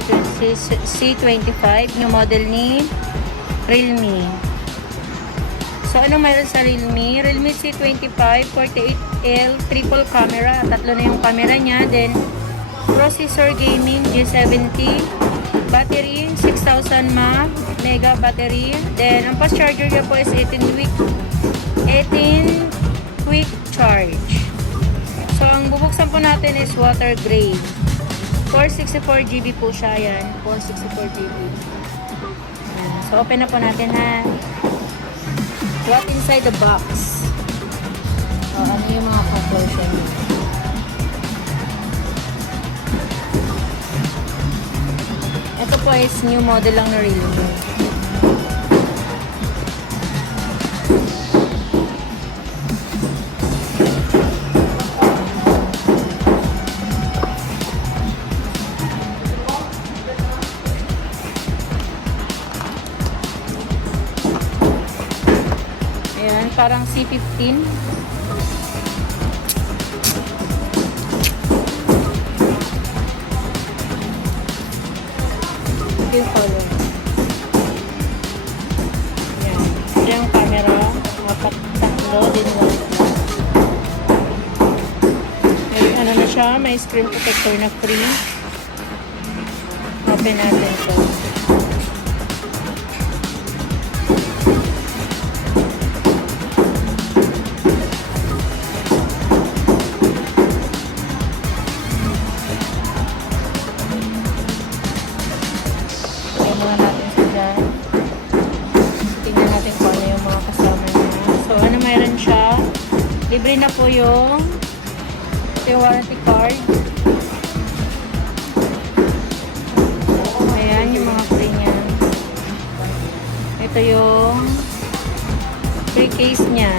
C25, yung model ni Realme. So, ano mayroon sa Realme? Realme C25, 48L, triple camera. Tatlo na yung camera niya. Then, processor gaming G70. Battery, 6,000 mega battery. Then, ang fast charger niya po is 18 quick charge. So, ang bubuksan po natin is water grade. 464GB po siya. Yan, 464GB. So, open na po natin ha. What inside the box? Ano yung mga components niya? Ito po is new model lang na Realme. Ayan, parang C15. Yung color. Ayan. Yung camera. Tatlo din lang. May ano na siya. May screen protector na free. Open natin ito. Libre na po yung warranty card. Ayan yung mga free niya. Ito yung free case niya.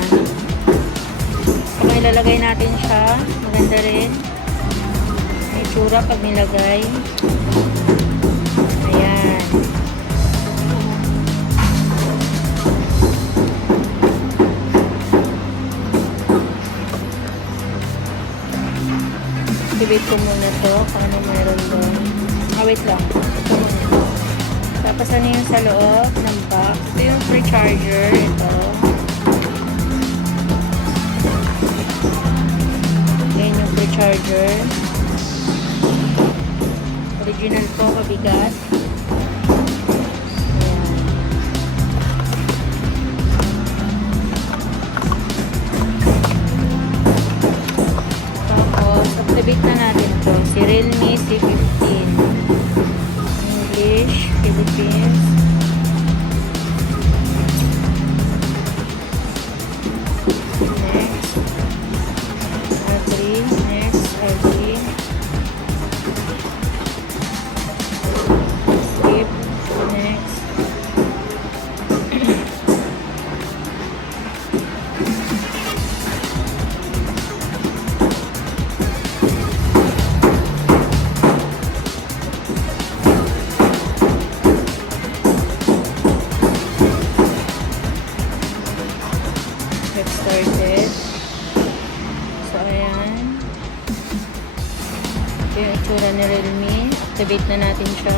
Pag ilalagay natin siya, maganda rin. May tsura pag nilagay. Ayan. Activate ko muna to kung ano mayroon doon. Wait lang. Ito muna. Tapos ano yung sa loob ng box. Ito yung free charger. Ito. Ayan yung free charger. Original po, kabigat. Activate na natin to. Si Realme C15. English, Philippines. Next. Agree. Next. Agree. Skip. Next. Get started. So, ayan. Ito yung itsura ni Realme. Activate na natin siya.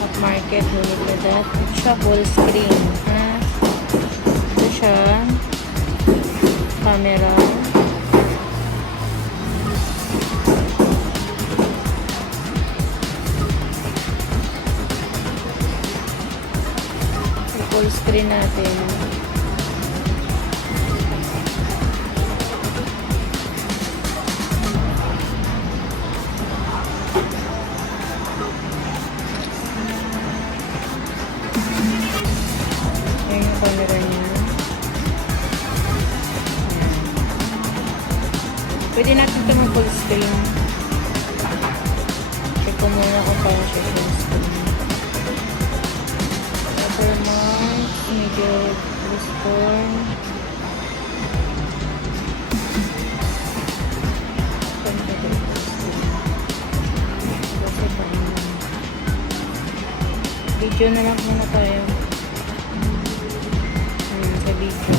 At market, unit na that. Ito siya, full screen. Ha? Ito siya. Camera. Full screen natin. Camera niya. Pwede natin ito mag full screen. Check ko muna kung paano siya full screen. Watermark, medyo respawn. Video na lang muna tayo. Sa video.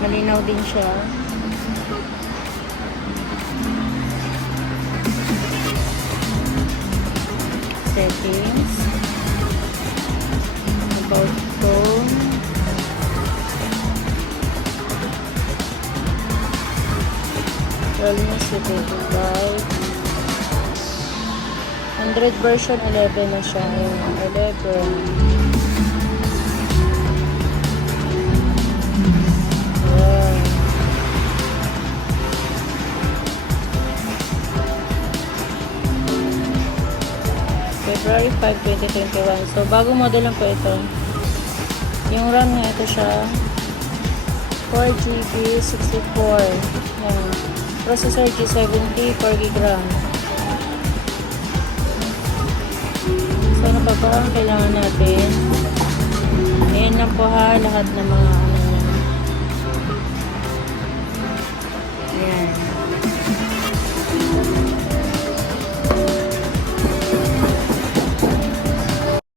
Malinaw din siya. Settings. About phone. Realme C25. Android version 11 na siya. Ayan, 11. Ayan. February 5, 2021. So, bagong model lang po ito. Yung RAM niya, ito siya. 4GB, 64. Ayan. Processor G70, 4GB RAM. So, ano pa ba ang kailangan natin? Ayan lang po ha, lahat ng mga ano